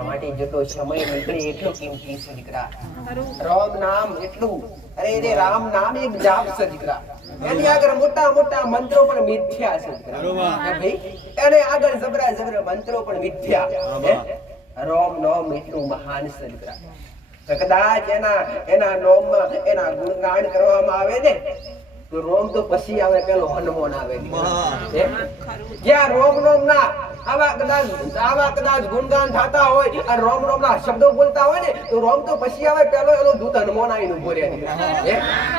એના માટે જેટલો સમય નીકળે એટલો કિંમતી છે દીકરા. રામ નામ એટલું, અરે રે રામ નામ એક જાપ છે દીકરા. એની આગળ મોટા મોટા મંત્રો પણ મિથ્યા છે દીકરા. હે ભાઈ, એને આગળ જબરા જબરા મંત્રો પણ મિથ્યા. રામ નામ એટલું મહાન છે દીકરા. કદાચ એના નામમાં એના ગુણગાન કરવામાં આવે ને તો રોમ તો પછી આવે, પેલો હનુમાન આવે. જ્યાં રોમ રોમ ના આવા કદાચ ગુણગાન થતા હોય અને રોમ રોમ ના શબ્દો બોલતા હોય ને તો રોમ તો પછી આવે, પેલો એનો દૂત હનુમાન આવીને ઉભો રહે.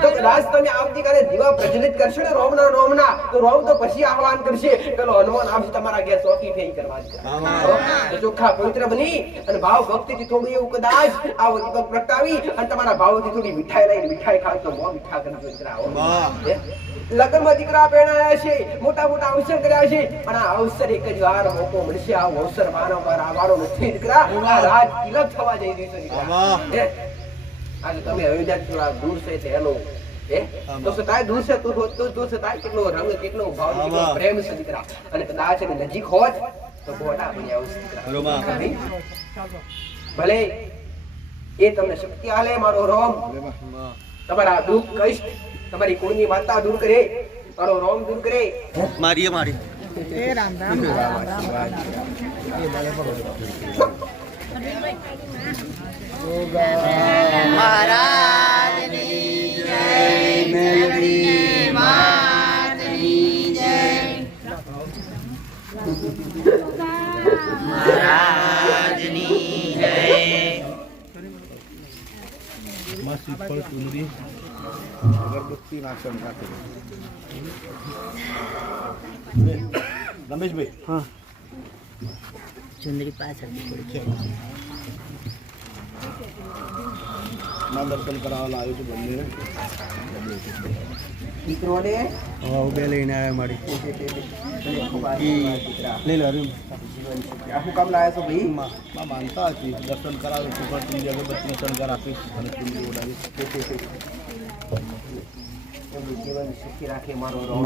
તો કદાચ તમે આવતીકાલે દીવા પ્રજ્વલિત કરશો ને રોમ ના તો રોમ તો પછી આહવાન કરશે, પેલો હનુમાન આવશે તમારા ઘેર ચોકી ફેરી કરવા. ચોખ્ખા પવિત્ર બની અને ભાવ ભક્તિથી થોડું એવું કદાચ આવો દીપક પ્રગટાવી અને તમારા ભાવથી થોડી મીઠાઈ લઈને મીઠાઈ ખાવ તો મોં મીઠા કરજો દીકરા. લગ્નમાં દીકરા પહેણાયા છે, મોટા મોટા અવસર કર્યા છે, પણ આ અવસર એક જ વાર મોકો મળશે. આ અવસર વારંવાર આવવાનો નથી દીકરા. આ રાજ તિલક થવા જઈ રહ્યું છે દીકરા. આજે તમે અયોધ્યા થોડા દૂર છે તેનો તો સતાય દૂર છે તો સતાય કેટલો રંગ, કેટલો ભાવ, કેટલો પ્રેમ છે દીકરા. અને કદાચ એની નજીક હોત તો ગોડા બની આવશે દીકરા. ભલે એ તમને શક્તિ આલે મારો રોમ, તમારા દુઃખ કષ્ટ તમારી કુળની માતા દૂર કરે, મારો રોમ દૂર કરે. મારી એ રામ રામ મહારાજની જય, મેલડી માતની જય, મહારાજની જય. માસી ફળ ચુંદડી અગરબત્તી નાચન રાખે. રમેશભાઈ, હા, ચુંદડી પાછળથી થોડી ખેંચી. ના દર્શન કરાવવા આવ્યો છું બંને દીકરોને બે લઈને આવ્યા મારી લઈ લો. શું કામ લાયા છો ભાઈ? માનતા હતી દર્શન કરાવે છે, પણ તું અગરબત્તીનો શણગાર આપીશ અને ચુંદડી ઓડાવીશ. જીવન સુખી રાખે મારો રોમ,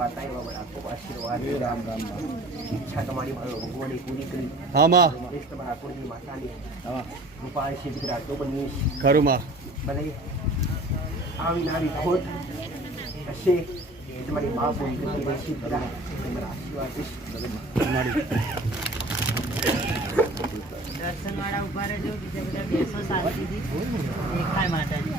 માતાએ આપો આશીર્વાદ. રામ રામ ઈચ્છા તમારી ભગવાને પૂરી કરી. હા માં, તમારા કુળની માતાની હા કૃપા છે દીકરા. તો બની ખરું માં. ભલે આવી ખોટ હશે તમારી મા બોલી રહેશે દીકરા. તમારા આશીર્વાદ દર્શન વાળા ઉભા રહેજો, બીજા બધા બેસો શાંતિથી, દેખાય માતાજી.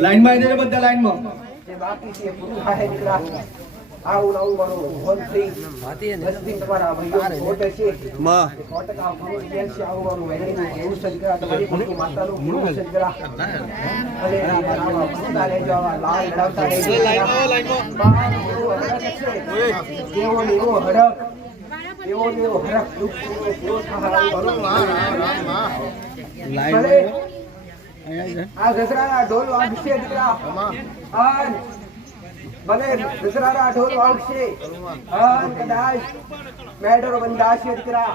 લાઈનમાં એને બધા લાઈનમાં બાકી છે પૂરું થાય દીકરા. આવું આવું મારું ભગવાન થઈ બસથી તમારા ભાઈઓ ખોટ છે માં ખોટકા પૂરું થયા છે. આવું મારું વહેણીનું એવું સદગરા તમારી ભૂલની માતાનું પૂરું સદગરા. અને આવા ભૂતા રહેજો, આવા લાલ લડાવતા રહેજો. એવો ને એવો હરખ, એવો ને એવો હરખ દુઃખ પૂરો થાય. આ દસરાના ઢોલ વાગશે દીકરા. ભલે દસરાના ઢોલ વાગશે અને કદાચ મેડરો બંધાશે દીકરા.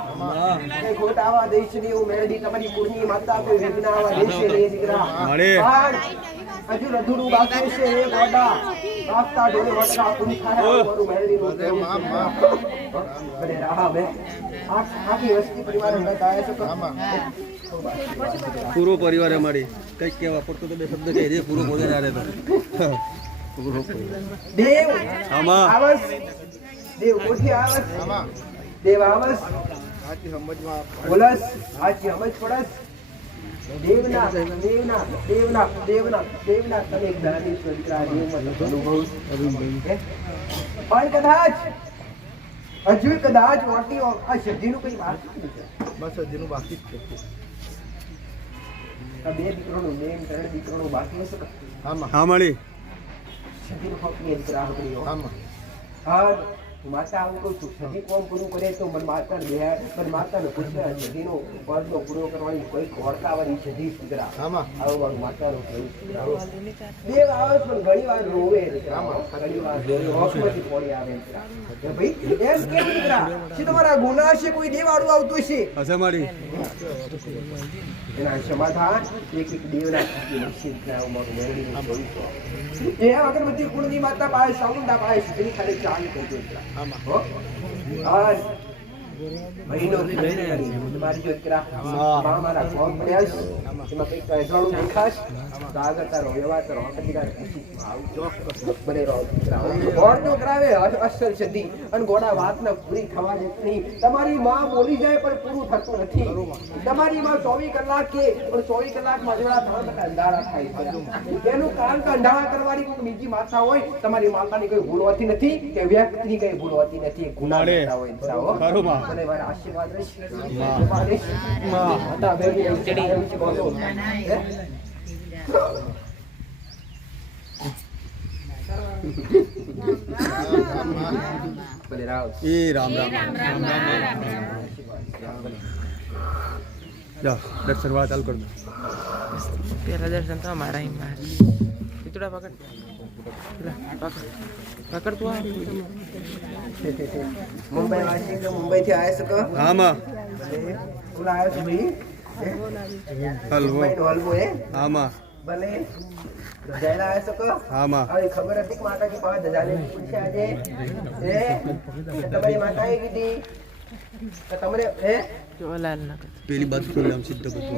કઈ ખોટ આવા દેશ ની એવું મેળવી તમારી કુળની માતા કોઈ વિઘ્ન આવા દેશે નહીં દીકરા. હજુ અધૂરું બાકી છે. એ ગોડા વાગતા ઢોલે વટકા પૂરી થાય મારું મેળવીનું ભલે રાહા બે આખી વસ્તી પરિવાર આવ્યા છે. પૂરો પરિવાર અમારી કઈક કહેવા પડતો તો બે શબ્દ કહી દે. પૂરો બોલે ના રહેતો. દેવ આમાં આવસ, દેવ કોઠી આવસ, દેવ આવસ બોલસ, આજી સમજ પડસ. દેવના દેવના દેવના દેવના દેવના તમે દાનેશ્વર દીકરા દેવમાં અનુભવ. પણ કદાચ હજુ કદાચ વાટી આ સિદ્ધિનું કઈ બાકી છે. બસ હજીનું બાકી જ છે. આ બે દીકરોનું મેન 3 દીકરોનું બાકી હશે. હા મળી સિદ્ધિનું ફક્ત દીકરા હકડીઓ. હા માતા આવું કહું છું સદી કોમ પૂરું કરે તો મને માતાને પૂછે સદીનો વર્ગનો પૂરો કરવાની કોઈ ખોરતાવાની સદી દીકરા આવું મારું માતાનું કહેવું દેવ આવે પણ ઘણી વાર રોવે ઘણી વાર હોશમાંથી પોળી આવે કે ભાઈ એમ કે દીકરા શું તમારા ગુના છે કોઈ દેવાળું આવતું છે એના સમાધાન એક દેવના એ અગરબત્તી કુળની માતા પાસે સાઉન્ડા પાસે એની ખાલી ચાલી કરજો મહિનો મારી જો દીકરા મારા ફોન પડ્યા છે એમાં કંઈક ઘણું દેખાશ તો આગળ તારો વ્યવહાર કરો બને રહો ઘોડો કરાવે અસર સદી અને ઘોડા વાતના પૂરી થવા નહીં તમારી માં બોલી જાય પણ પૂરું થતું નથી તમારી માં 24 કલાક કે પણ 24 કલાકમાં જેવા 3 અંધારા થાય છે એનું કારણ કે અંધારા કરવાની કોઈ બીજી માતા હોય તમારી માતાની કોઈ ભૂલ હોતી નથી કે વ્યક્તિની કોઈ ભૂલ હોતી નથી ગુનાહ કરતા હોય ખરું મને મારા આશીર્વાદ રહેશે હતા બેબી ચડી છે બોલો ભલે રાવ એ રામ રામ જાઓ દર્શન વાળા ચાલુ કરી દો પહેલા દર્શન તો અમારા અહીં પિતુડા પકડ તું મુંબઈ વાસી કે મુંબઈ થી આયા છો હા માં બોલા આવ્યો છો ભાઈ હલવો હલવો એ હા માં ભલે જયલા આવ્યો છો હા માં હવે ખબર હતી કે માતા કે પાંચ હજાર પૂછ્યા આજે તમારી માતાએ કીધી કે તમને લાલ ના પેલી બાજુ ખોલે આમ સીધો બધું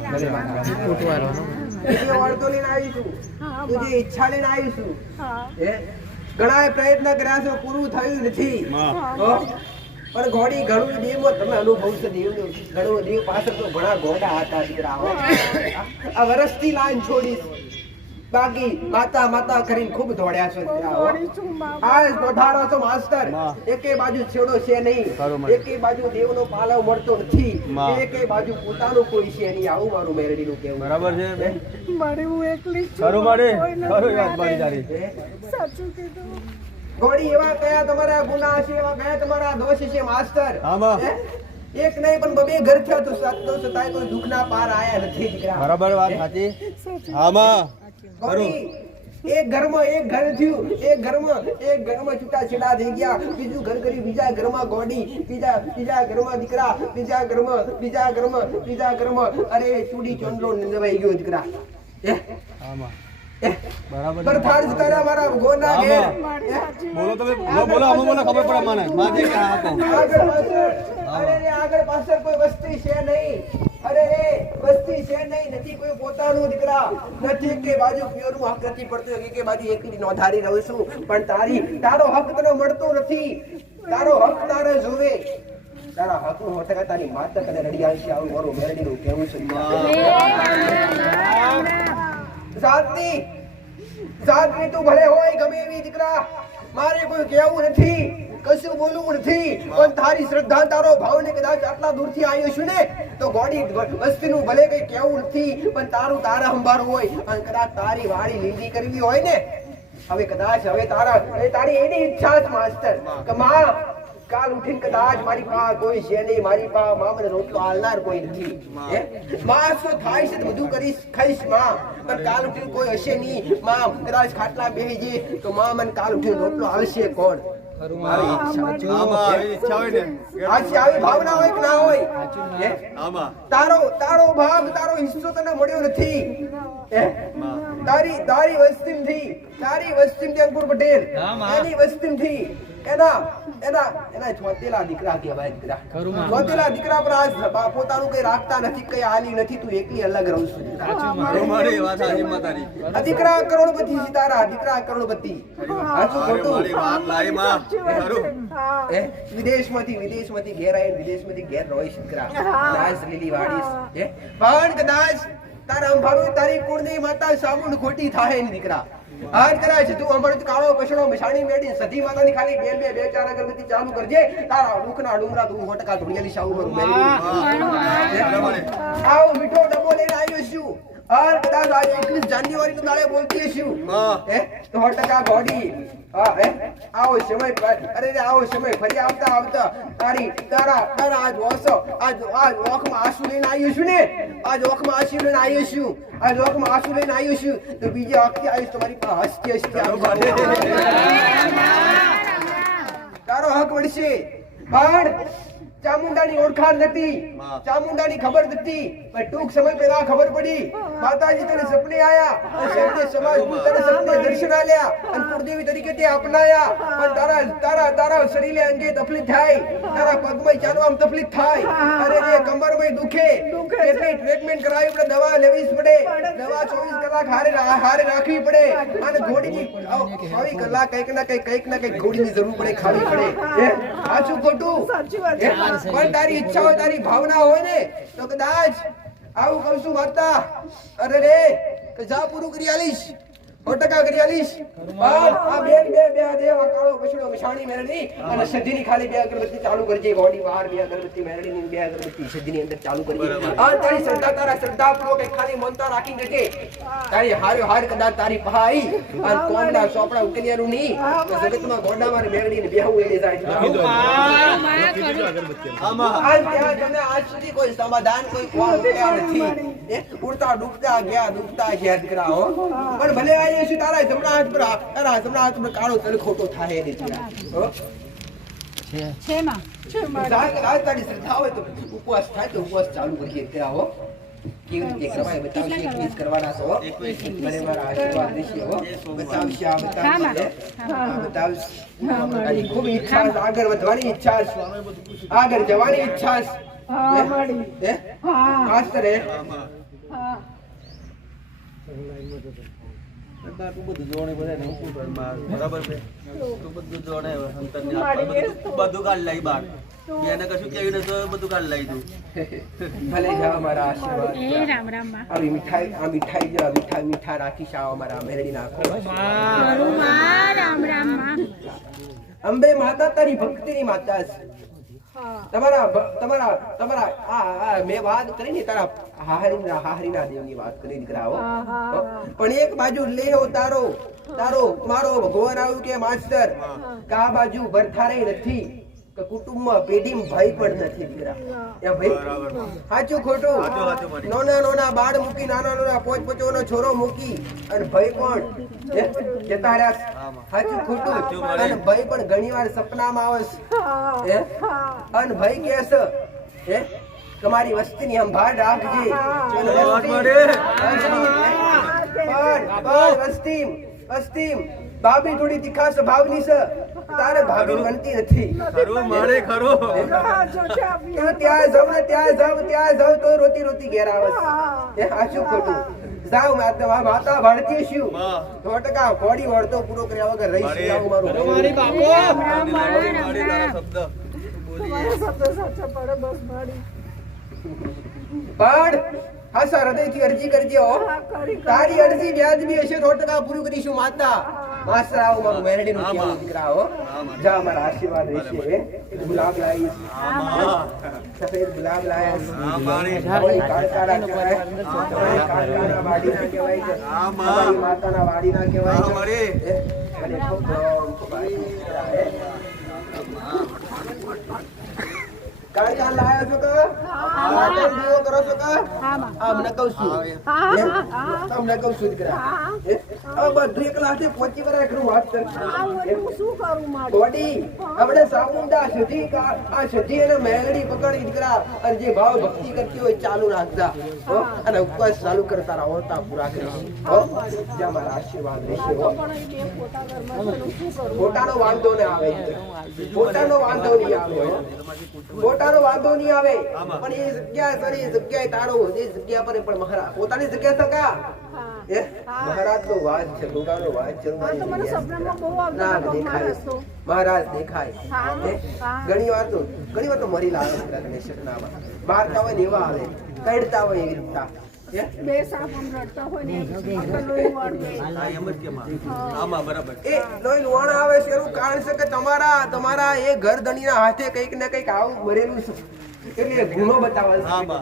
વાળતો લઈને આવીશું તુજી ઈચ્છા લઈને આવીશું ઘણા પ્રયત્ન કર્યા છે પૂરું થયું નથી પણ ઘોડી ઘણું દેવ તમે અનુભવ છે દેવનો ઘણો દેવ પાછળ તો ઘણા ઘોડા હતા દીકરા આ વર્ષથી લાઈન છોડીશ બાકી માતા માતા કરીને ખૂબ દોડ્યા છે આ પધારો છો માસ્ટર એકે બાજુ છેડો છે નહીં એકે બાજુ દેવનો પાલવ મળતો નથી એકે બાજુ પોતાનું કોઈ છે નહીં આવું મારું મેરડીનું કહેવું બરાબર છે મારે હું એકલી જ છું. ખરું મારે કોઈ નથી ખરું વાત મારી તારી સાચું કીધું. ઘોડી એવા કયા તમારા ગુના છે એવા કયા તમારા દોષ છે માસ્ટર આમાં એક નહીં પણ બબે ઘર થયા તો સાતો સતાય કોઈ દુખના પાર આયા નથી દીકરા બરાબર વાત સાચી આમાં ઘોડી એક ઘરમાં એક ઘર થયું એક ઘરમાં છૂટા છેડા થઈ ગયા બીજું ઘર કરી બીજા ઘરમાં ગોડી બીજા ઘરમાં દીકરા બીજા ઘરમાં અરે ચૂડી ચોંદલો નવાઈ ગયો દીકરા આમાં બરાબર પર ફાર તારા મારા ગોના ઘેર બોલો તમે બોલો અમે બોલો ખબર પડે મને માથે કે આ તો આગળ પાછળ કોઈ વસ્તી છે નહીં વસ્તી છે નહીં નથી કોઈ પોતાનું દીકરા નથી કે બાજુ પિયોનું હક નથી પડતો કે બાજુ એકલી નોંધારી રહું છું પણ તારો હક તને મળતો નથી તારો હક તારે જોવે તારા હક નું હોતા તારી માતા કને રડિયા છે આવું મારું મેરડીનું કહેવું છે શાંતિ તું ભલે હોય ગમે એવી દીકરા મારે કોઈ કહેવું નથી કશું બોલવું નથી પણ તારી શ્રદ્ધા તારો ભાવ ને કદાચ આટલા દૂરથી આવ્યો છું ને તો ગોડી વસ્તીનું ભલે કઈ કહેવું નથી પણ તારું તારા સંભાળવું હોય અને કદાચ તારી વાળી લીલી કરવી હોય ને હવે કદાચ તારી એની ઈચ્છા છે માસ્ટર કે માં કાલ ઉઠીને કદાચ મારી પાસે કોઈ છે નહીં મારી પાસે માં મને રોટલો હાલનાર કોઈ નથી માં શું થાય છે બધું કરીશ ખાઈશ માં પણ કાલ ઉઠીને કોઈ હશે નહીં માં કદાચ ખાટલા બેહી જઈએ તો માં મને કાલ ઉઠીને રોટલો હાલશે કોણ મારી ઈચ્છા આવી ભાવના હોય કે ના હોય તારો ભાગ તારો હિસ્સો તને મળ્યો નથી તારી વસ્તીમથી અંકુર પટેલ એની વસ્તીમથી એના છોતેલા દીકરા કહેવાય દીકરા છોતેલા દીકરા પર આજ પોતાનું કઈ રાખતા નથી કઈ હાલી નથી તું એકલી અલગ રહું છું દીકરા કરોડપતિ સિતારા દીકરા કરોડપતિ વિદેશમાંથી ઘેર આવીને વિદેશમાંથી ઘેર રોઈશ દીકરા કદાચ લીલી વાડીશ પણ કદાચ તારા અંભારું તારી કુળની માતા સામુંડ ખોટી થાય ને દીકરા આજ કદાચ તું અમારું કાળો પછડો મશાણી મેડી સતી માતાની ખાલી બે ચાર અગરબત્તી ચાલુ કરજે તારા દુખના ડુંગરા તું હોટકા ધોળિયાલી સાવ મરું આવો મીઠો ડબ્બો લઈને આવ્યો છું और कदाच आज 21 જાન્યુઆરી નો દાડે બોલતી હશું હે 100% ગોડી હા હે આવો સમય પર અરે આવો સમય ફરી આવતા આવતા તારા આજ ઓસો આજ ઓખમાં આંસુ લઈને આવ્યો છું ને આજ ઓખમાં આંસુ લઈને આવ્યો છું આજ ઓખમાં આંસુ લઈને આવ્યો છું તો બીજી વખતે આવીશ તમારી પાસે હસતી હસતી તારો હક મળશે પણ ચામુંડાની ઓળખાણ નથી ચામુંડાની ખબર નથી પણ ટૂંક સમય પહેલા ખબર પડી માતાજી તને સપને આયા અને સૌને સમાજ તને સપને દર્શન આલ્યા અને કુળદેવી તરીકે તે અપનાયા પણ તારા શરીરે અંગે તકલીફ થાય તારા પગમાં ચાલવામાં તકલીફ થાય અરે જે કમરમાં દુખે એટલે ટ્રીટમેન્ટ કરાવવી પડે દવા લેવી પડે દવા 24 કલાક હારે રાખવી પડે અને ઘોડીની 24 કલાક કંઈક ના કંઈક ઘોડીની જરૂર પડે ખાવી પડે સાચું ખોટું સાચી વાત પણ તારી ઈચ્છા હોય તારી ભાવના હોય ને તો કદાચ આવું કહું છું માતા અરે રે જા પૂરું કરી આલીશ 100% કરી આલીશ પણ આ બે દેવ કાળો પછડો વિશાણી મેરડી અને સધીની ખાલી બે અગરબત્તી ચાલુ કરજે ગોડી બહાર બે અગરબત્તી મેરડીની બે અગરબત્તી સધીની અંદર ચાલુ કરજે આ તારી શ્રદ્ધા પૂર્વક ખાલી મનતા રાખી દેજે તારી હાર કદાચ તારી ભાઈ અને કોમડા ચોપડા ઉકેલિયાનું ની તો જગતમાં ગોડામાં મેરડીને બેહું એની જાય આજ સુધી કોઈ સમાધાન કોઈ કોણ નથી ઉડતા ડૂબતા ગયા દીકરાઓ પણ ભલે આજે શું તારા જમણા હાથ પર કાળો તલ ખોટો થાય એની છે માં તારી શ્રદ્ધા હોય તો ઉપવાસ થાય તો ઉપવાસ ચાલુ કરીએ દીકરાઓ કેવી રીતે કરવાય બતાવશે 21 કરવાના છો મને મારા આશીર્વાદ દેશે હો બતાવશે તારી ખૂબ ઈચ્છા છે આગળ વધવાની ઈચ્છા છે આગળ જવાની ઈચ્છા છે હા માડી ખાસ કરે બધું જોણે બધાને હું બરાબર છે તું બધું જોણે બધું કાઢ લઈ બાર એને કશું કેવી નતો બધું કાઢ લઈ તું ભલે જા મારા આશીર્વાદ એ રામ રામ માં આવી મીઠા રાખી શાવ મારા મેરડી નાખો રામ રામ માં અંબે માતા તારી ભક્તિની માતા છે તમારા મેં વાત કરી ને તારા હાહરીના દેવની વાત કરી દીકરાઓ પણ એક બાજુ લેહો તારો મારો ભગવાન આવ્યું કે માસ્ટર કા બાજુ ભરથારે નથી કે કુટુંબમાં પેઢીમાં ભાઈ પણ નથી દીકરા એ ભાઈ સાચું ખોટું નાના બાળ મૂકી નાના પોચનો છોરો મૂકી અને ભાઈ પણ જતા રહ્યા સાચું ખોટું અને ભાઈ પણ ઘણીવાર સપનામાં આવે અને ભાઈ કે છે તમારી વસ્તીની સંભાળ રાખજે વસ્તી ભાભી થોડી તીખા સ્વભાવની છે તારે ભાભી બનતી નથી ત્યાં જાવ તો રોતી ઘેર આવે છે સાચું ખોટું જાવ માતા ભણતી છું 100% ઘોડી વળતો પૂરો કર્યા વગર રહી મારું પણ હાસા હૃદયથી અરજી કરજો તારી અરજી વ્યાજબી હશે 100% પૂરું કરીશું માતા માસ્ટર આવો મારું મેરડીનું કેવું દીકરાઓ જા મારા આશીર્વાદ રહેશે ગુલાબ લાવીશ સફેદ ગુલાબ લાવીશ કાળકારા કહેવાય કાળકારા વાડીના કહેવાય અમારી માતાના વાડીના કહેવાય અને ખૂબ કાળકા લાયા છો કે દીવો કરો છો કે આમ ન કહું છું તમને કહું છું દીકરા હવે બધું એક લાખે પહોંચી કરે એકલું વાત કર શું કરું મારી બોડી આપણે સામુંડા સુધી આ સધી અને મેલડી પકડી દીકરા અને જે ભાવ ભક્તિ કરતી હોય ચાલુ રાખતા અને ઉપવાસ ચાલુ કરતા હોતા પૂરા કરી જ્યાં મારા આશીર્વાદ રહેશે પોતાનો વાંધો ન આવે પોતાનો વાંધો નહીં આવે વાંધો નહીં આવે પણ એ જગ્યાએ તારો એ જગ્યા પર પણ મહારાજ પોતાની જગ્યા થકા મહારાજ નો વાસ છે ગોગાનો વાસ છે મહારાજ દેખાય ઘણી વાર તો મરી લાવે બહાર હોય ને એવા આવે કડતા હોય એવી રીતના બે સાપ રડતા હોય ને લોહી લુહાણ આવે છે એનું કારણ છે કે તમારા એ ઘર ધણીના હાથે કંઈક ને કંઈક આવું ભરેલું છે એટલે ગુનો બતાવે છે. હા, બા.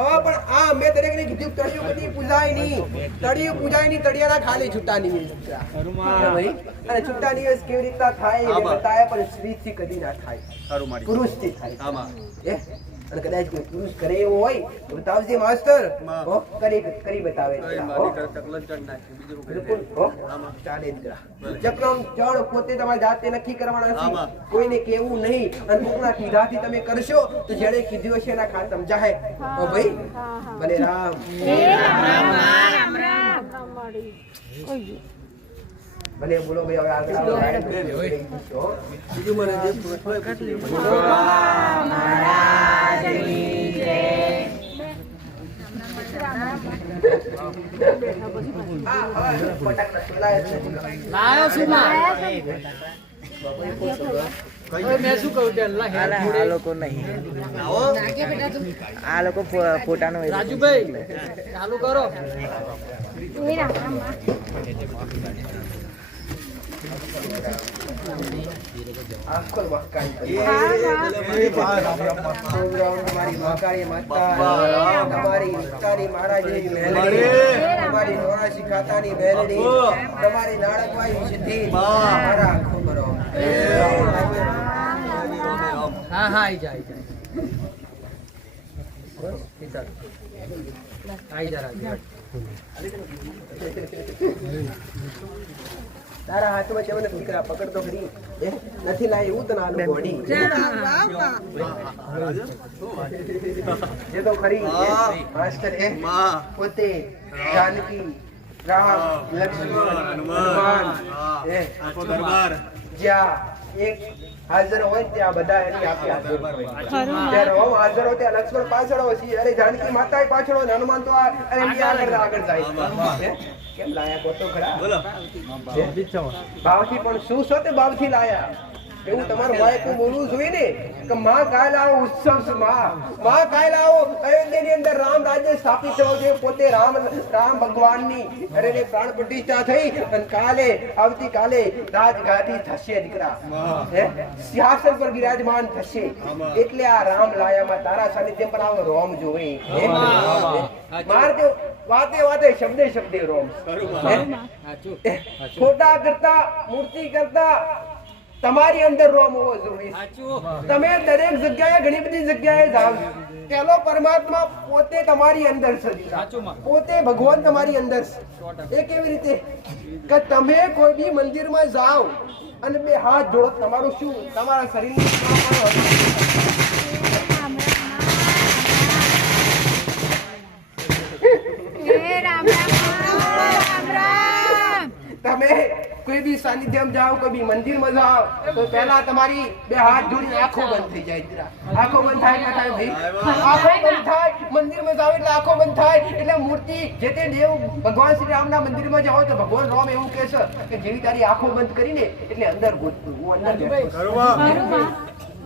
હવે પણ આ મેં દરેકને કીધું તળિયું કદી પૂજાય નહીં, તળિયું પૂજાય નહીં, તળિયાના ખાલી છૂટા નિવેશ દીકરા. હે ભાઈ? અને છૂટા નિવેશ કેવી રીતના થાય હા, એ બા. બતાવે, પણ સ્ત્રીથી કદી ના થાય, સારું મારી પુરુષથી થાય. હા, બા. હે? અને કદાચ કોઈ પુરુષ કરે એવો હોય તો બતાવજે માસ્ટર. બા. હો, કરી બતાવે કઈ દીકરા. મારી હો. ઘરે ચકલન ચડ નાખી, બીજું કોઈ બિલકુલ. હો? આમાં. ચાલે દીકરા. ભલે. ચક્રમ જળ પોતે તમારી જાતે નક્કી કરવાના હા, નથી, બા. કોઈને કેવું નહીં. અને કોકના કીધાથી તમે કરશો તો જેણે કીધું હશે એના ખાત સમજાય. હો ભાઈ, ભલે રામ. ભલે બોલો ભાઈ, હવે આગળ આવો. હો. બીજું મને જે પૂછવું હોય પૂછી લેવું. હા, હવે ફટાકડા ખોલાય છે. આ લોકો નહીં, આવો. આ લોકો ફોટાનો આખો મહાકાળી કરી. એ તમારી મહાકાળી માતા, બાપા. તમારી ઉત્તાની મહારાજની અરે. મેલડી, તમારી નોરાશી ખાતાની મેલડી, તમારી નાળકવાઈ સિદ્ધિ, બા. મારા આંખો ભરો. તારા હાથમાં છે મને દીકરા પકડ તો ખરી. નથી લાય એવું તો નાનું બોડી જે તો ખરી. હા. માસ્ટર એ માં. પોતે જાનકી, રામ, લક્ષ્મણ, હનુમાન એ આખો દરબાર. જ્યાં એક હાજર હોય ત્યાં બધા એની આપી હાજર હોય. જ્યારે હું હાજર હોય ત્યાં લક્ષ્મણ પાછળ હોય છે, અરે જાનકી માતા પાછળ હોય, હનુમાન તો એની આગળ જાય. હે? કેમ લાયા કહો તો ખરા? બોલો. ભાવથી પણ શું છો તે ભાવથી લાયા એવું તમારું વાયકું બોલવું જોઈએ ને કે માં કાલ આવો ઉત્સવ છે. માં કાલ આવો અયોધ્યાની અંદર રામ રાજ્ય સ્થાપિત થયો છે. પોતે રામ ભગવાનની અરે પ્રાણ પ્રતિષ્ઠા થઈ અને કાલે આવતીકાલે રાજગાદી થશે દીકરા. હે? સિંહાસન પર બિરાજમાન થશે. એટલે આ રામ લાયામાં તારા સાનિધ્ય પર આવો રોમ જોવે. હે? માર તો વાતે શબ્દે રોમ. હે? ખોટા કરતા મૂર્તિ કરતા તમારી અંદર રોમ હોવો જોઈએ. તમે દરેક જગ્યાએ ઘણી બધી જગ્યાએ જાઓ, પેલો પરમાત્મા પોતે તમારી અંદર છે. પોતે ભગવાન તમારી અંદર છે. એ કેવી રીતે કે તમે કોઈ બી મંદિરમાં જાઓ અને બે હાથ જોડો, તમારું શું તમારા શરીરની તમે કોઈ બી સાનિધ્યમાં જાઓ, કોઈ બી મંદિરમાં જાઓ તો પહેલા તમારી બે હાથ જોડીને આંખો બંધ થઈ જાય. આંખો બંધ થાય એટલે થાય ભાઈ, આંખો બંધ થાય. મંદિરમાં જાઓ એટલે આંખો બંધ થાય. એટલે મૂર્તિ જે તે દેવ ભગવાન શ્રી રામના મંદિરમાં જાઓ તો ભગવાન રામ એવું કહે છે કે જેવી તારી આંખો બંધ કરીને એટલે અંદર ગોતતું, હું અંદર બેઠો.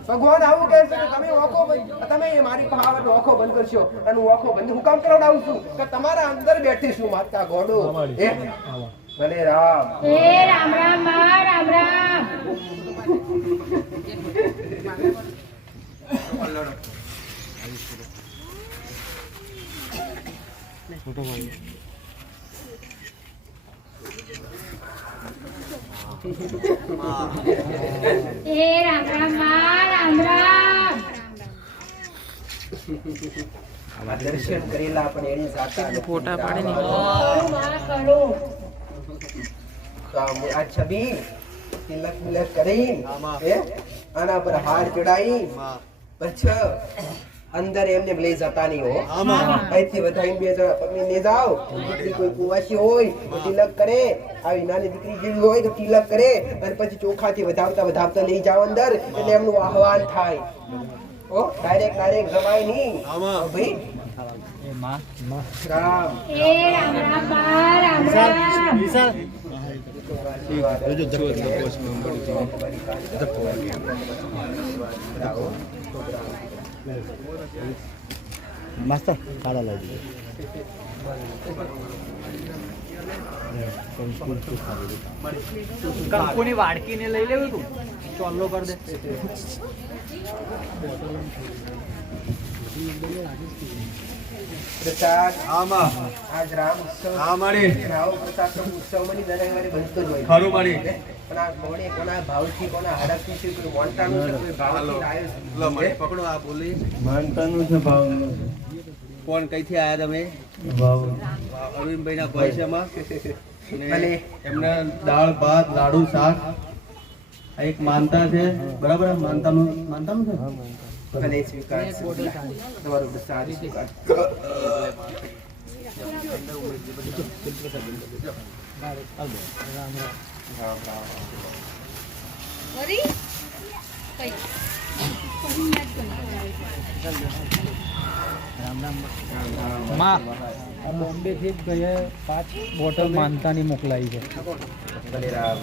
ભગવાન આવું કહે છે કે તમે આંખો બંધ, તમે મારી પાસે આંખો બંધ કરશો અને હું આંખો બંધ હું કામ કરાવડાવું છું કે તમારા અંદર બેઠી છું માતા ગોડો. ભલે રામ. રામ રામ રામ રામ. રામ રામ રામ રામ. આ દર્શન કરેલા પણ એની સાથે ફોટા પાડે ને આ છબી તિલક મિલક કરી આના પર હાર ચડાઈ પછી અંદર એમને લઈ જતા નહીં હો. અહીંથી વધાઈને બે જણા પકડી લઈ જાઓ. દીકરી કોઈ કુવાસી હોય તો તિલક કરે, આવી નાની દીકરી જેવી હોય તો તિલક કરે અને પછી ચોખાથી વધાવતા લઈ જાઓ અંદર, એટલે એમનું આહવાન થાય. ઓ ડાયરેક્ટ જવાય નહીં ભાઈ. રામ. રામ રામ રામ રામ. માસ્તર કાળા લાવી કંકુની વાડકીને લઈ લેવું તું ચોલ્લો કરી દે. પ્રસાદ આમાં આજ રામ ઉત્સવ હા મારી રાવ પ્રસાદ તો ઉત્સવમાંની દરેક વારે બનતો જ હોય ખરું મારી પણ આ કોણે કોના ભાવથી કોના હડકથી છે કોઈ મોનતાનું છે કોઈ ભાવથી લાવ્યો લો મારી પકડો આ બોલી માનતાનું છે ભાવ કોણ કઈથી આયા તમે ભાવ અરવિંદભાઈ ના ભાઈ છે એમાં ભલે. અને એમને દાળ ભાત લાડુ શાક આ એક માનતા છે બરાબર માનતાનું છે ભલે સ્વીકાર તમારું પ્રસાદ સ્વીકાર બોમ્બે થી ગયા 5 બોટલ માનતાની મોકલાઈ છે. ભલે રામ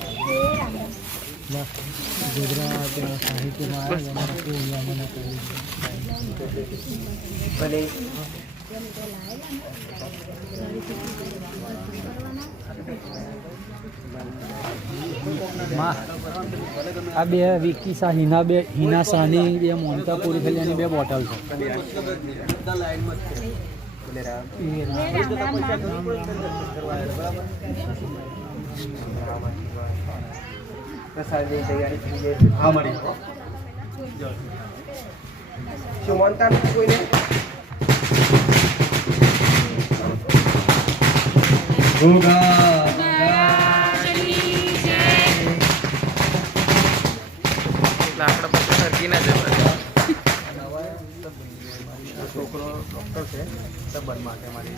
ભલે આ બે વિકી શાહ હિના શાહની બે મોનતા પૂરી થયેલી બે બોટલ છે. બધા લાઈનમાં જ છે ભલે રામ પ્રસાદની તૈયારી થઈ જાય છે. હા મારી શું માનતા નથી કોઈને આપણે પછી સરકી ના જવા. છોકરો ડોક્ટર છે સબન માટે મારી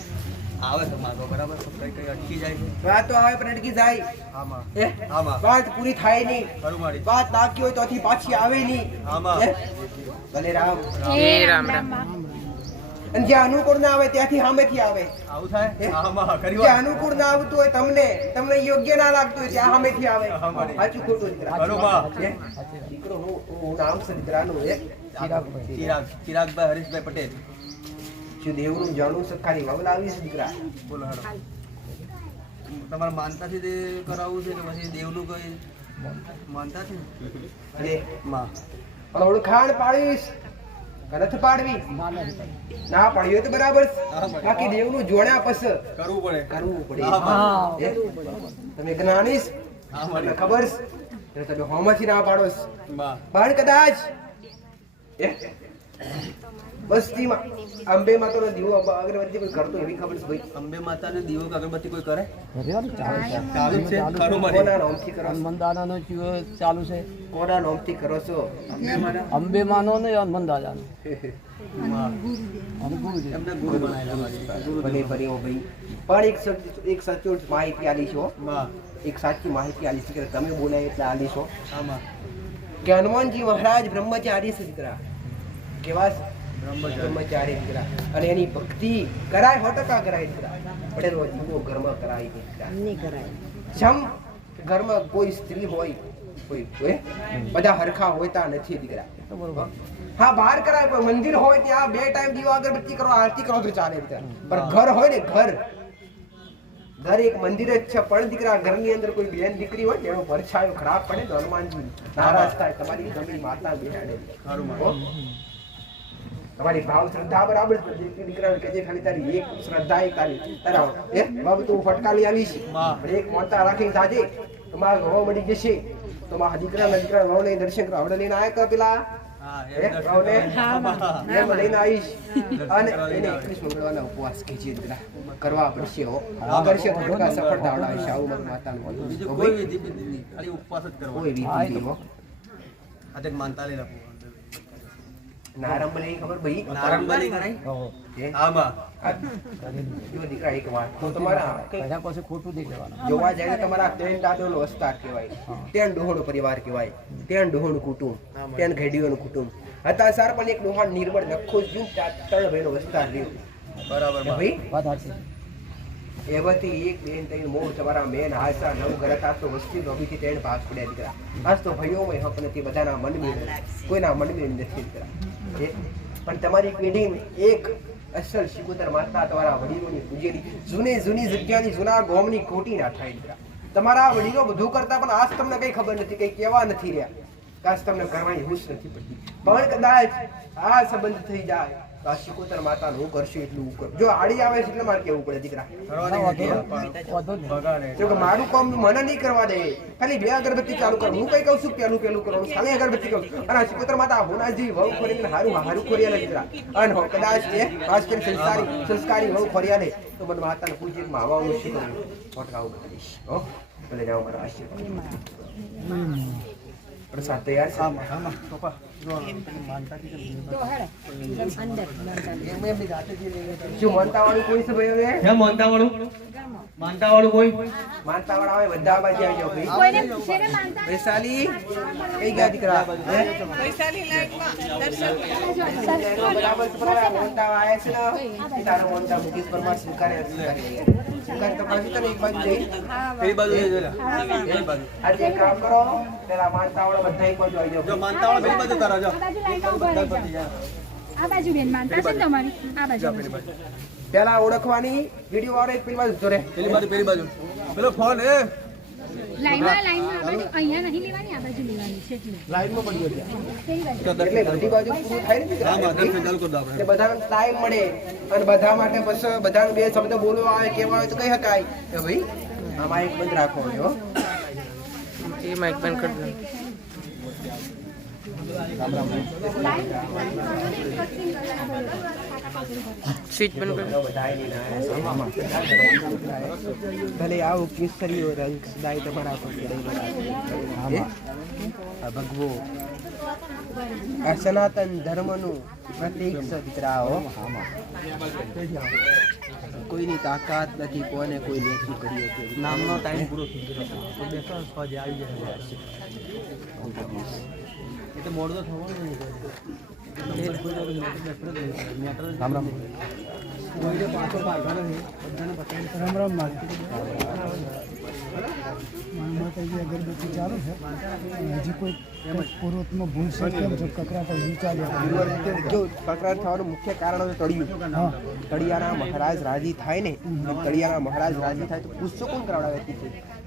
આવે છે માગો બરાબર કઈ કઈ અટકી જાય છે વાત તો આવે પણ અટકી જાય આમાં એ આમાં વાત પૂરી થાય નહીં ખરું મારી વાત નાખી હોય તોથી પાછી આવે નહીં આમાં એ? ભલે રામ હે રામ રામ. અને જે અનુકૂળ ના આવે ત્યાંથી સામેથી આવે આવું થાય આમાં ખરી જે વાત અનુકૂળ ના આવતું હોય તમને યોગ્ય ના લાગતું હોય ત્યાં સામેથી આવે હા, મારી. સાચું ખોટું દીકરા. ખરું બા. એ? દીકરો હું નામ છે દીકરાનું એ ચિરાગભાઈ હરીશભાઈ પટેલ શું દેવનું જાણું છે ખાલી વવલાવી છે દીકરા બોલો હેડો તમારે માનતાથી તે કરાવવું છે કે પછી દેવનું કઈ માનતા છે અરે માં પણ ઓળખાણ પાડવીશ કે નથી પાડવી ના પાડવી હોય તો બરાબર છે. બાકી દેવનું જોડ્યા પછી કરવું પડે કરવું પડે હા, એ? તમે જ્ઞાનીશ હા, તમને મારી. ખબર છે એટલે તમે હોમાંથી ના પાડો છો. માં પણ કદાચ એ વસ્તીમાં અંબે માતાનો દીવો અગરબત્તી કોઈ કરતો એવી ખબર છે ભાઈ અંબે માતાને દીવો કે અગરબત્તી કોઈ કરે ચાલુ છે ખરું કોના મારી નામથી કરો છો? હનુમાનદાદાનો ચાલુ છે કોના નામથી કરો છો? અંબે માનો ને હનુમાન દાદાનો એમને ગુરુ બનાવેલા મારી ભલે ભલે હો ભાઈ પણ એક સચોટ માહિતી આલી છો માં એક સાચી માહિતી આલી છે કે તમે બોલાય એટલે આલી છો આમાં કે હનુમાનજી મહારાજ બ્રહ્મચારી છે દીકરા કેવા છે? બ્રહ્મચારી. બ્રહ્મચારી દીકરા અને એની ભક્તિ કરાય 100% કરાય દીકરા પડેલો જીવો ઘરમાં કરાય દીકરા જમ કે ઘરમાં કોઈ સ્ત્રી હોય કોઈ બધા હરખા હોતા નથી દીકરા હા બહાર કરાય પણ મંદિર હોય ત્યાં 2 ટાઈમ દીવા અગરબત્તી કરો આરતી કરો તો ચાલે દીકરા પણ ઘર હોય ને ઘર એક મંદિર જ છે પણ દીકરા ઘરની અંદર કોઈ બેન દીકરી હોય ને એનો પરછાયો ખરાબ પડે તો હનુમાનજી નારાજ થાય તમારી ગમી માતા બેહાડે ખરું હો? મારી તમારી ભાવ શ્રદ્ધા બરાબર છે. દીકરાને કહેજે ખાલી તારી એક શ્રદ્ધા એક તારા એ બાબુ તું ફટકાલી આવીશ માં. પણ એક મોટા રાખીને જાજે તો મારા ઘઉં મળી જશે તો મારા દીકરા વહુ લઈને દર્શન કરવા આવડે લઈને આયા કર પેલા હા એ એમ વહુને દર્શન એમ લઈને આવીશ અને એને 21 મંગળવારના ઉપવાસ કીજે દીકરા કરવા પડશે હો કરશે તો ટકા સફળતા આવડાવશે આવું મારું માતાનું બોલું બીજું તો કોઈ ભાઈ, વિધિ બિધિ નહીં ખાલી ઉપવાસ જ કરવાનો કોઈ વિધિ નહીં હો આ તે માનતા લઈ રાખવું નારંબલી ખબર ભાઈ નારંગબલી કરાય એ? આમાં જો દીકરા એક વાત તો તમારા બધા પાસે ખોટું દેખાવાનું જોવા જાય તો તમારા તેન દાદોનો વસ્તાર કહેવાય તેન ડોહોનો પરિવાર કહેવાય તેન ડોહોનું કુટુંબ તેન ઘેડીઓનું કુટુંબ હતા સર પણ એક ડોહાન નિર્બળ નખો જ જુમ ત્રણ ભાઈનો વસ્તાર રહ્યો બરાબર એ ભાઈ વાત સાચી એમાંથી એક બેન તઈને મોર તમારા મેન હાસા નવ ગરતા તો વસ્તી નવીથી તેણ ભાગ પડ્યા દીકરા આજ તો ભાઈઓમાં હક નથી બધાના મનમેળ કોઈના મનમેળ નથી દીકરા પણ તમારી પેઢી એક અસલ શિકોતર માતા તમારા વડીલોની પૂજેલી જૂની જગ્યાની જૂના ગોમની ખોટી ના થાય દીકરા. તમારા વડીલો બધું કરતા પણ આજ તમને કઈ ખબર નથી, કઈ કેવા નથી રહ્યા, કાશ તમને કરવાની હુશ નથી પડતી. પણ કદાચ આ સંબંધ થઈ જાય તો આ શિકોતર માતા નું કરશે એટલું કર. જો આડી આવે છે એટલે મારે કેવું પડે દીકરા, જો કે મારું કામ મને નહીં કરવા દે, ખાલી 2 અગરબત્તી ચાલુ કર. હું કઈ કહું છું પેલું કરવાનું, ખાલી અગરબત્તી કહું છું. અને આ શિકોતર માતા હોનાજી વહુ ખોરીને હારું ખોરિયા દીકરા. અને કદાચ એ ખાસ કરીને સંસ્કારી વહુ ખોરિયા ને તો મને માતાને પૂછી માવાનું શીખવું ફટકાવું કરીશ. હો ભલે જાઓ મારા આશીર્વાદ. પ્રસાદ તૈયાર છે? શું માનતાવાળું કોઈ છે ભાઈ? હવે માનતાવાળું માનતાવાળા આવે બધા બાજુ આવી જાઓ ભાઈ. કોઈને પૂછે ને માનતા વૈશાલી કઈ ગયા દીકરા? બરાબર છે, બરાબર. મોનતાવા આયા છે ને તારો મોનતા મુકેશ પરમાર સ્વીકારે તો પાછું તને એક બાજુ જઈ પેલી બાજુ જઈ લે. પેલી બાજુ આજે એક કામ કરો, પેલા માનતાવાળા બધા એક બાજુ આવી જો જાઓ. માનતાવાળા પેલી બાજુ કરો જો. આ બાજુ લાઈનમાં ઉભા રહી જાઓ. આ બાજુ બેન માનતા છે ને તમારી, આ બાજુ પેલા ઓળખવાની વિડીયો વાળો એક પેલી બાજુ જોરે. પેલી બાજુ પેલો ફોન એ લાઈનમાં આ બાજુ અહીંયા નહીં લેવાની, આ બાજુ લેવાની છે એટલે લાઈનમાં પડી ગયો પેલી બાજુ. એટલે બધી બાજુ પૂરું થાય ને દીકરા. હા દર્શન ચાલુ કરી દો આપણે. એટલે બધાને ટાઈમ મળે અને બધા માટે બસ બધાને 2 શબ્દ બોલવા આવે કેવા આવે તો કહી શકાય કે ભાઈ આ માઇક બંધ રાખવાનો હો. એ માઇક બંધ કરી દો. સ્વિચ બંધ કરી દો. ભલે આવો કેસરીઓ રંગ સદાય તમારા પર ચડાઈ ભગવો આ સનાતન ધર્મનું પ્રતીક છે દીકરાઓ. કોઈની તાકાત નથી કોને કોઈ લેખી કરી શકે. નામનો ટાઈમ પૂરો થઈ ગયો. તો બેસો સ્વાજે આવી જાય. એટલે મોડો થવાનો નહીં. રામ રામ. કોઈને પાછો પાડવાનો નહીં. બધાને પતાવી રામ રામ માતાજી અગરબત્તી ચાલુ છે. હજી કોઈ પૂર્વતમાં ભૂલ છે કેમ જો કકરા પર વિચાર્યા જો તકરાર થવાનું મુખ્ય કારણ હોય તળિયું. તળિયાના મહારાજ રાજી થાય ને, તળિયાના મહારાજ રાજી થાય તો ગુસ્સો કોણ કરાવડાવે છે?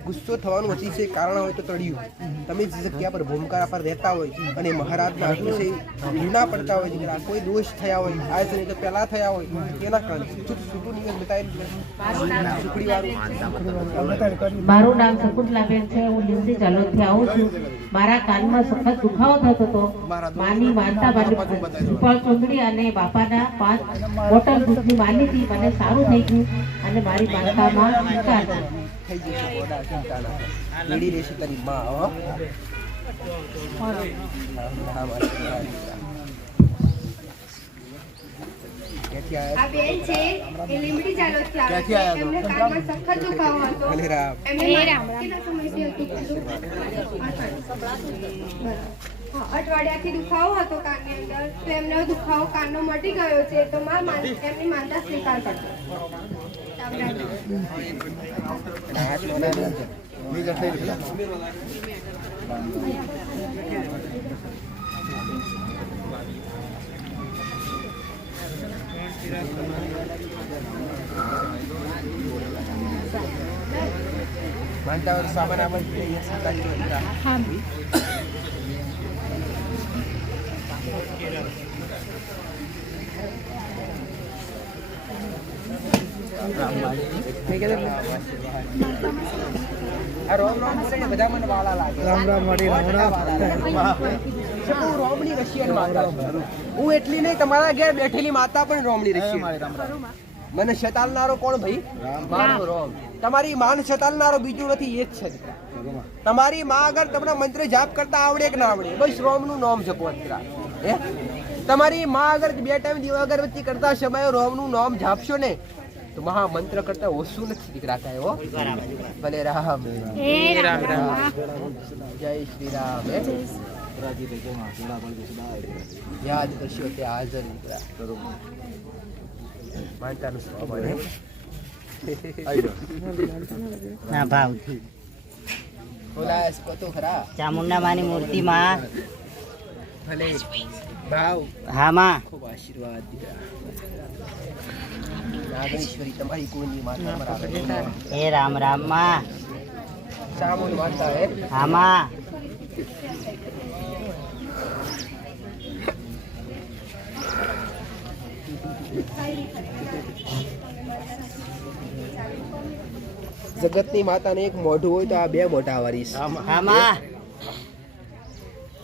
ગુસ્સો થવાનું અતિશય કારણ હોય તો તળિયું. તમે જે જગ્યા પર ભૂમકારા પર રહેતા હોય અને મહારાજના અતિશય લીના પડતા હોય દીકરા, કોઈ દોષ થયા હોય આજ નહીં તો પહેલા થયા હોય તેના કારણે છૂટું નિવેદ બતાવી સુખડી વાળું. મારું નામ શકુંતલાબેન છે. હું લીમડી ચાલોદથી આવું છું. મારા કાનમાં સખત દુખાવો થતો હતો. માની માનતા સુપાળ ચુંદડી અને બાપાના 5 બોટલ દૂધની માની હતી. મને સારું થઈ ગયું અને મારી માનતામાં સ્વીકાર થઈ જશે ગોડા, ચિંતા ના કર. લીડી રહેશે તારી માં. હો ક્યાંથી આયા? આ બેન છે એ લીમડી ચાલોદથી આવે છે. એમને કાનમાં સખત દુખાવો હતો. ભલે રામ. એમને કેટલા સમયથી હતું? અઠવાડિયાથી દુખાવો હતો કાનની અંદર, તો એમનો દુખાવો કાનનો મટી ગયો છે. તો એમની માનતા સ્વીકાર કરજો. માનતા સામાન આપણે બધા મને વાળા લાગે. રામ રામ વાળી રામ રામ. હું રોમણી રશિયન માતા છું. હું એટલી નહીં, તમારા ઘેર બેઠેલી માતા પણ રોમણી રશિયન. મને શેતાલનારો કોણ ભાઈ? મારો રોમ. તમારી માન શેતાલનારો બીજું નથી, એ જ છે. તમારી માં અગર તમને મંત્ર જાપ કરતા આવડે કે ના આવડે, બસ રોમનું નામ જપો. હે તમારી માં અગર 2 ટાઈમ દીવા અગરબત્તી કરતા સમયે રોમનું નામ જાપશો ને તો મહામંત્ર કરતા ઓછું નથી દીકરા કાંઈ. હો ભલે રામ. રામ રામ. જય શ્રી રામ. યાદ કરશો તે હાજર દીકરા. માનતાનું સ્વભાવ ના ભાવથી બોલાય તો ખરા. ચામુંડા માની મૂર્તિમાં ભલે ભાવ હા માં ખૂબ આશીર્વાદ દીકરા. નાગેશ્વરી તમારી કુળની માતા બરાબર. એ રામ રામ માં સામુન માતા હે. હા માં જગતની માતાને એક મોઢું હોય તો આ બે મોઢા વારીશ. હા માં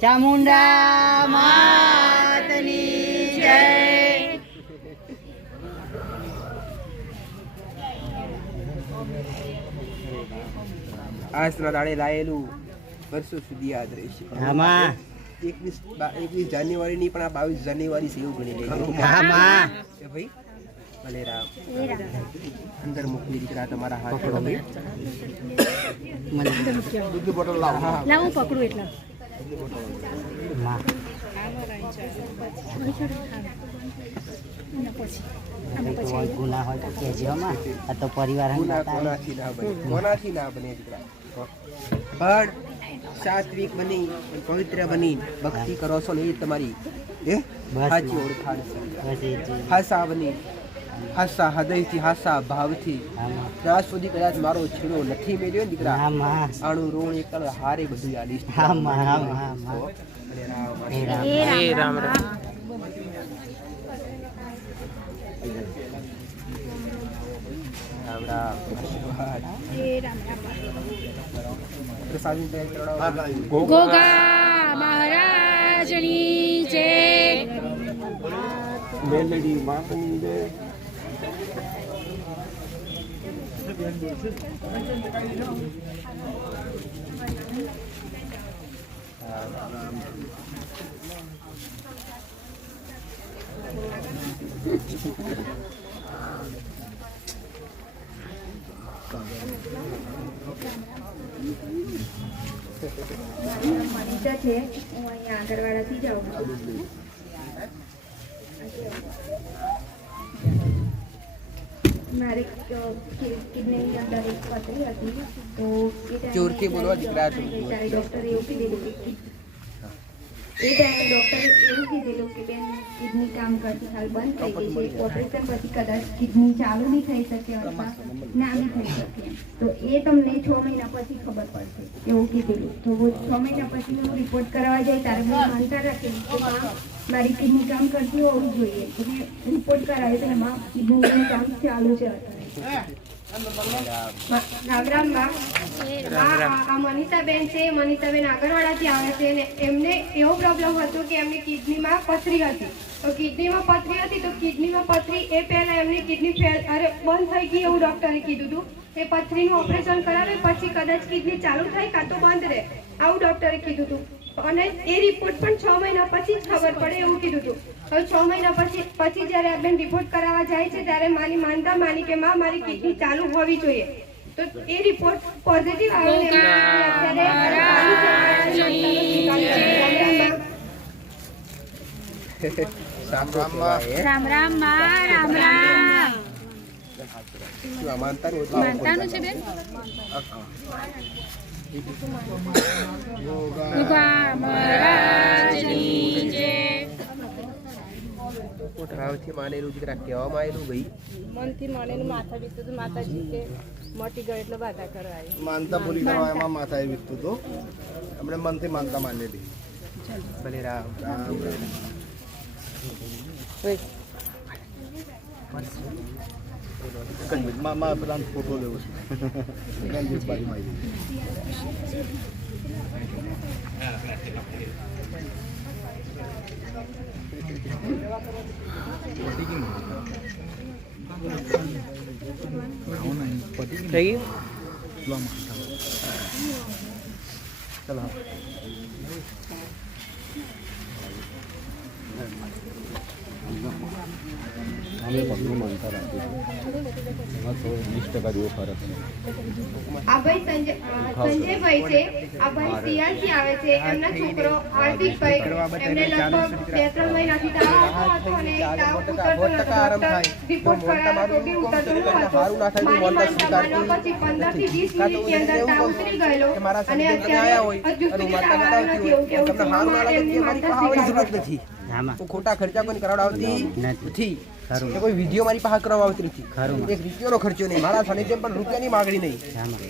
ચામુંડા માતની જય. આજના દાડે લાયેલું વર્ષો સુધી યાદ રહેશે. હા માં 21 જાન્યુઆરી ની પણ આ 22 જાન્યુઆરી છે એવું ગણી લેજો. હા માં કે ભાઈ ભલે રામ અંદર મૂકી દીકરા તમારા હાથ ભાઈ. દૂધ બોટલ લાવો. હા લાવું પકડું એટલે માં કોઈ ગુના હોય તો કહેજો માં. આ તો પરિવાર કોનાથી ના બને, કોનાથી ના બને દીકરા. પણ સાત્વિક બની પવિત્ર બની ભક્તિ કરો છો ને એ તમારી સાચી ઓળખાણ છે. હાસા બની હાસા હૃદયથી હાસા ભાવથી ત્યાં સુધી કદાચ મારો છેડો નથી મેળ્યો ને દીકરા. આણું રોણ એકલ હારે બધું આલીશ. રામ રામ. ગોગા મહારાજની જય. મેલડી માતની જય. મનીષા છે, હું અહીંયા આગળવાડાથી જાઉં છું. મારે કિડનીની અંદર એક પથરી હતી તો જોરથી બોલો દીકરા. ડૉક્ટરે એવું કીધેલું એ ટાઈમે ડૉક્ટરે એવું કીધેલું કે બેન કિડની કામ કરતી હાલ બંધ થઈ ગઈ છે. ઓપરેશન પછી કદાચ કિડની ચાલુ નહીં થઈ શકે અથવા ના બી થઈ શકે. તો એ તમને 6 મહિના પછી ખબર પડશે એવું કીધેલું. તો 6 મહિના પછી હું રિપોર્ટ કરાવવા જાય ત્યારે મેં માનતા રાખેલી કે મારી કિડની કામ કરતી હોવી જોઈએ. તો મેં રિપોર્ટ કરાવ્યો તો એમાં કિડનીનું કામ ચાલુ છે અત્યારે. રામ રામ માં. આ મનીષાબેન છે, મનીષાબેન આગળવાડાથી આવે છે અને એમને એવો પ્રોબ્લેમ હતો કે એમની કિડનીમાં પથરી હતી. તો કિડનીમાં પથરી હતી તો કિડનીમાં પથરી એ પહેલા એમની કિડની બંધ થઈ ગઈ એવું ડોક્ટરે કીધું હતું. એ પથરીનું ઓપરેશન કરાવે પછી કદાચ કિડની ચાલુ થાય કાં તો બંધ રહે આવું ડોક્ટરે કીધું હતું. અને એ રિપોર્ટ પણ 6 મહિના પછી જ ખબર પડે એવું કીધું હતું. હવે 6 મહિના પછી જ્યારે આ બેન રિપોર્ટ કરાવવા જાય છે ત્યારે માની માનતા માની કે માં મારી કિડની ચાલુ હોવી જોઈએ. તો એ રિપોર્ટ પોઝિટિવ આવ્યો ને રામ રામ માં. રામ રામ. માનતાનું છે બેન. ગોગા મહારાજની જય. ભાવથી માનેલું દીકરા કહેવામાં આવેલું ભાઈ. મનથી માનેલું માથા વીતું હતું. માતાજી કે મોટી ગયો એટલે બાધા કરાવી. માનતા પૂરી કરવા એમાં માથાએ વીતતું હતું. આપણે મનથી માનતા માનેલી. ભલે રામ રામ. મામા પેલા ફોટો લેવો છે. બાજુમાં થઈ ગયું. ચલો અમે પગનું માનતા રાખીશું એમાં 20% જેવો ફરક છે. આ ભાઈ સંજયભાઈ છે, આ ભાઈ સિયાલથી આવે છે, એમના છોકરો હાર્દિકભાઈ, એમને લગભગ 2-3 મહિનાથી તાવ આવતો હતો અને તાવ ઉતરતો નતો. રિપોર્ટ કરાયો તો બી ઉતરતો નતો. માની માનતા માનો પછી 15 થી 20 મિનિટની અંદર તાવ ઉતરી ગયેલો અને અત્યારે હજુ સુધી તાવ આવ્યો નથી એવું કેવું છું. એમની માનતા સ્વીકારી. હું ખોટા ખર્ચા કોઈ કરાવડાવતી નથી. એ કોઈ વિડીયો મારી પાસે કરવા આવતી નથી. એક રૂપિયાનો ખર્ચો નહીં. મારા સાનિધ્યમ પણ રૂપિયાની માગણી નહીં.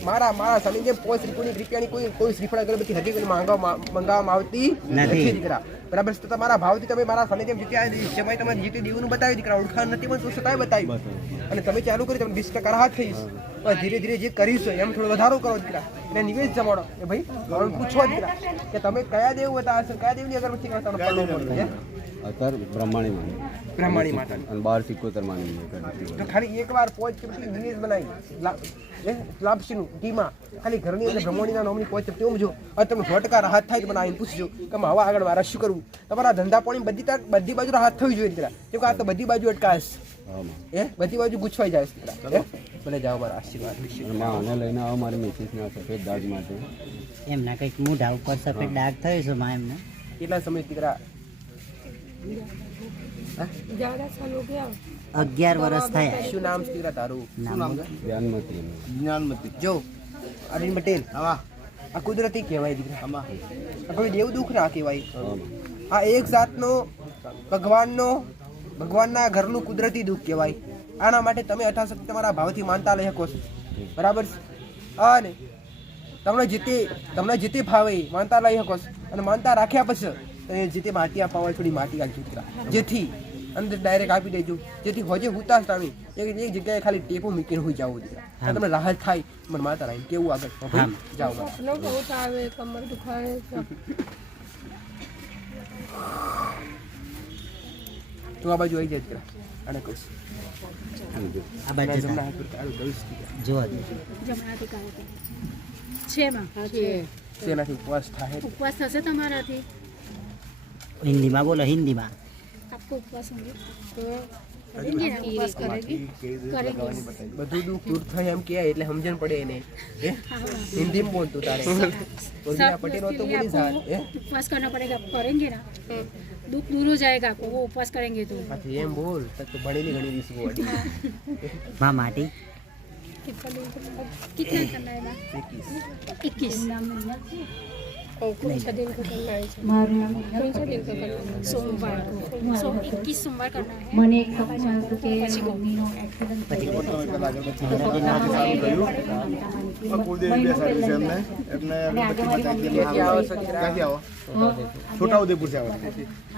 મારા સાનિધ્યમ 5 રૂપિયાની કોઈ શ્રીફળ અગરબત્તી હજી કોઈ મંગાવવામાં આવતી નથી દીકરા. બરાબર છે? તમારા ભાવથી તમે મારા સાનિધ્યમ જીત્યા સમય તમારે જીતી દેવું બતાવી દીકરા. ઓળખાણ નથી પણ છતાંય બતાવી. અને તમે ચાલુ કરી તમે 20% રાહત થઈશ. ધીરે ધીરે જે કરીશું એમ થોડો વધારો કરો દીકરા. એટલે નિવેદ જમાડો કે ભાઈ પૂછો દીકરા કે તમે કયા દેવ હતા હશે, કયા દેવની અગરબત્તી કરતા અત્યારે બ્રહ્માણી માની બ્રહ્માણી માતા અને 12-71 માની તો ખાલી એકવાર પોચ ચપટી નિવેદ બનાવી લાપસીનું ટીમાં ખાલી ઘરની અંદર બ્રહ્માણીના નામની પોચ ચપટી ઉમજો અને તમે 100% રાહત થાય તો મને આવીને પૂછજો કે હવે આગળ મારે શું કરવું. તમારા ધંધા પાણી બધી બાજુ રાહત થવી જોઈએ દીકરા. કેમ કે આ તો બધી બાજુ અટકાશ બધી બાજુ ગુછવાઈ જાય દીકરા. ભલે જાઓ મારા આશીર્વાદ. આને લઈને આવો મારી મિસિસના સફેદ દાગ માટે. એમના કંઈક મોઢા ઉપર સફેદ ડાઘ થયો છે માં એમને. કેટલા સમય દીકરા? 11 વર્ષ થયા. શું નામ છે દીકરા તારું? જ્ઞાનમતી. જો અરવિંદ પટેલ, આ કુદરતી કહેવાય દીકરા. આ કોઈ દેવ દુઃખ ના કહેવાય. આ એક જાતનો ભગવાનના ઘરનું કુદરતી દુઃખ કહેવાય. આના માટે તમે યથાશક્તિ તમારા ભાવથી માનતા લઈ શકો છો. બરાબર છે? અને તમને જેતે ફાવે માનતા લઈ શકો છો. અને માનતા રાખ્યા પછી જેતે માટી આપવા હોય થોડી માટી આપજો દીકરા. જેથી અંદર ડાયરેક્ટ આપી દેજો. જેથી હોજે હુતાશ તમે એક જગ્યાએ ખાલી ટેપો મૂકીને હોઈ જાવ દીકરા. તમને રાહત થાય. મને માતા રાહીને કેવું આગળ જાઓ. તો આ બાજુ આવી જાય દીકરા. અને કહું આ બાજુ શેનાથી ઉપવાસ થાય? ઉપવાસ થશે તમારાથી? હિન્દીમાં બોલો, હિન્દીમાં. आपको उपवास होंगे तो करेंगे ना, उपवास करेंगे બધું દુઃખ દૂર થાય એમ કે એટલે સમજણ પડે એને. હિન્દીમાં બોલતું તારે પટેલ તો બોલી જાય. उपवास करना पड़ेगा, करेंगे ना दुख दूर हो जाएगा आपको, वो उपवास करेंगे तो. એમ बोल तक तो भणेली घणी रीसी बोल. માં માટી कितना करना है ना? 21 कौन सा दिन को करना है? कौन सा दिन को करना है? सोमवार को. 21 सोमवार करना है. મને એક સપનું હતું કે મમ્મીનો એક્સિડન્ટ થઈ ગયો. છોટાઉદેપુર છે.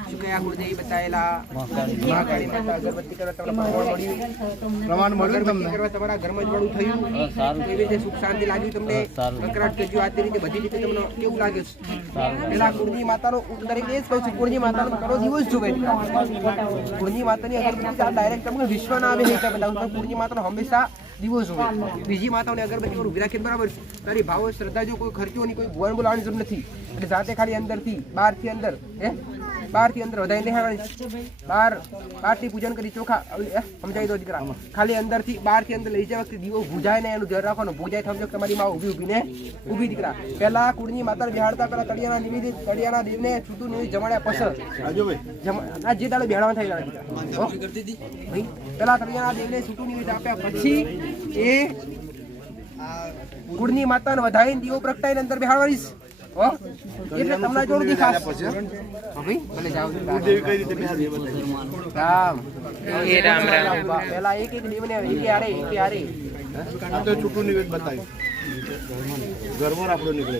શું કયા ગુરુદેવી બતાવેલા? મહાકાળી માતા અગરબત્તી કરવા તમને પ્રમાણ મળ્યું તમને? કરવા તમારા ઘરમાં જ વળું થયું? એવી રીતે સુખ શાંતિ લાગ્યું તમને? કકરાટ કરજો આ રીતે બધી રીતે તમને કેવું લાગે છે? પેલા કુળજી માતાનો દરેક એ જ કહું છું, કુળજી માતાનો કરો દિવસ જોવે. કુળજી માતાની અગરબત્તી ડાયરેક્ટ તમને વિશ્વ ના આવે છે બતાવું. કુળજી માતાનો હંમેશા દિવસ હોય. બીજી માતાઓને અગરબત્તી પર ઉભી રાખીને બરાબર છે. તારી ભાવ શ્રદ્ધા જો કોઈ ખર્ચો નહીં, કોઈ ભગવાન બોલાવવાની જરૂર નથી. એટલે જાતે ખાલી અંદરથી બહારથી અંદર બહારથી અંદર વધારી દેખાડવાની. બહારથી પૂજન કરી ચોખા સમજાવી દો દીકરા. ખાલી અંદરથી બહારથી અંદર લઈ જવા વખતે દીવો ભૂજાય ને એનું ધ્યાન રાખવાનું. ભૂજાય સમજો તમારી માં ઊભી દીકરા. પહેલા કુળની માતાને બેહાડતા પેલા તળિયાના દેવને છૂટું નિવેદ જમાડ્યા પછી આ જે દાડે બેહાડવા થઈ જાય દીકરા. પેલા તળિયાના દેવને છૂટું નિવેદ આપ્યા પછી એ કુળની માતાને વધારીને દીવો પ્રગટાઈને અંદર બેહાડવાની. એટલે તમને જોડું દેખાશે. ભલે જાઓ રામ રામ. પેલા એક દેવને એકે હારે છૂટું નિવેદ બતાવ્યું. ગરબો આપણો નીકળે.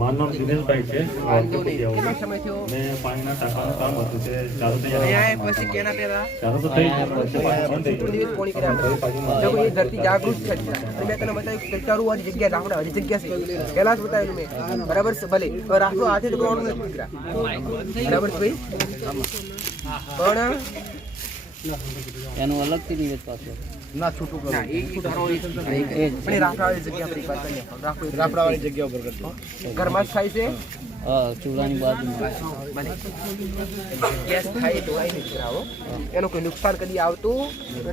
મારું નામ દિનેશભાઈ છે. કેટલો સમય થયો? મેં પાણીના ટાંકાનું કામ હતું તે ચાલુ થઈ પછી કેના પેલા ચાલુ તો થઈ ગયું. એ ધરતી જાગૃત છે. મેં તને બતાવ્યું ચારું વાળી જગ્યા રાખવા વાળી જગ્યા છે. પહેલા જ બતાવેલું મેં. બરાબર છે? ભલે રાખો હાથે તો કરવાનું નથી દીકરા. બરાબર છે ભાઈ? પણ એનું અલગથી નિવેદ પાછું ના છૂટું કરો. પણ એ રાખવા વાળી જગ્યા પર રાખવાવાળી જગ્યા ઉપર કરતો. ઘરમાં જ થાય છે. હા ચૂડાની બાજુમાં ગેસ થાય તો આઈ દીકરાઓ એનું કોઈ નુકસાન કદી આવતું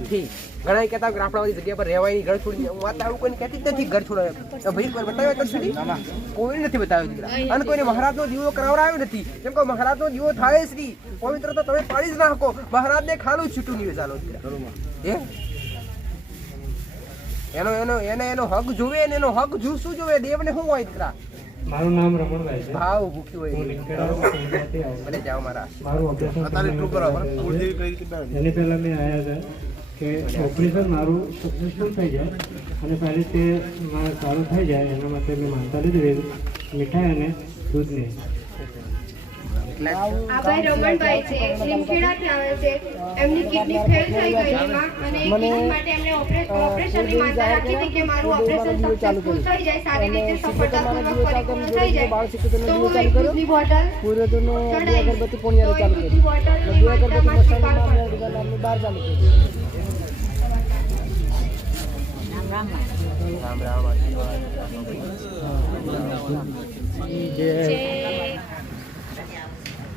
નથી. ઘણા કહેતા કે આપણા બધી જગ્યા પર રહેવાય ઘર છોડી વાત આવું કોઈ કહેતી જ નથી ઘર છોડાવે. તો ભાઈ કોઈ બતાવ્યા તો સુધી કોઈ નથી બતાવ્યો દીકરા. અને કોઈને મહારાજનો દીવો કરાવડાવ્યો નથી. કેમ કે મહારાજનો દીવો થાય શ્રી પવિત્ર તો તમે પાડી જ ના શકો. મહારાજને ખાલું છૂટું નહીં ચાલો દીકરા. એનો હક જોવે ને એનો હક શું જોવે દેવને શું હોય દીકરા. મારું નામ રમણભાઈ છે. ભાવ ભૂખ્યું હોય હું લીમખેડા પંચાયતથી આવું છું. ભલે જાઓ મારા. મારું ઓપરેશન એની પહેલાં મેં આવ્યા હતા કે ઓપરેશન મારું સક્સેસફુલ થઈ જાય અને પહેલી તે મારે સારું થઈ જાય એના માટે મેં માનતા લીધી મીઠાઈ અને દૂધની. આ ભાઈ રમણભાઈ છે, લીમખેડાથી આવે છે. એમની કિડની ફેલ થઈ ગયેલી અને કિડની માટે એમને ઓપરેશનની માનતા રાખી હતી કે મારું ઓપરેશન સક્સેસફુલ થઈ જાય, સારી રીતે સફળતાપૂર્વક પરિપૂર્ણ થઈ જાય. તો હું એક દૂધની બોટલ ચડાવી, અગરબત્તી પોણિયારે ચાલુ કરી. બોટલ બે અગરબત્તી મસાલા બહાર ચાલુ કરી. રામ રામ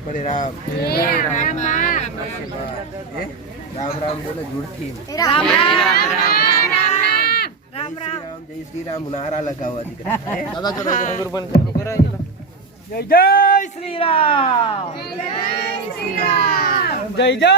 બડે રામ રામ રામ બોલે જોરથી. રામ જય શ્રી રામ નારા લગાવવા દીકરા. જય જય શ્રી રામ. જય જય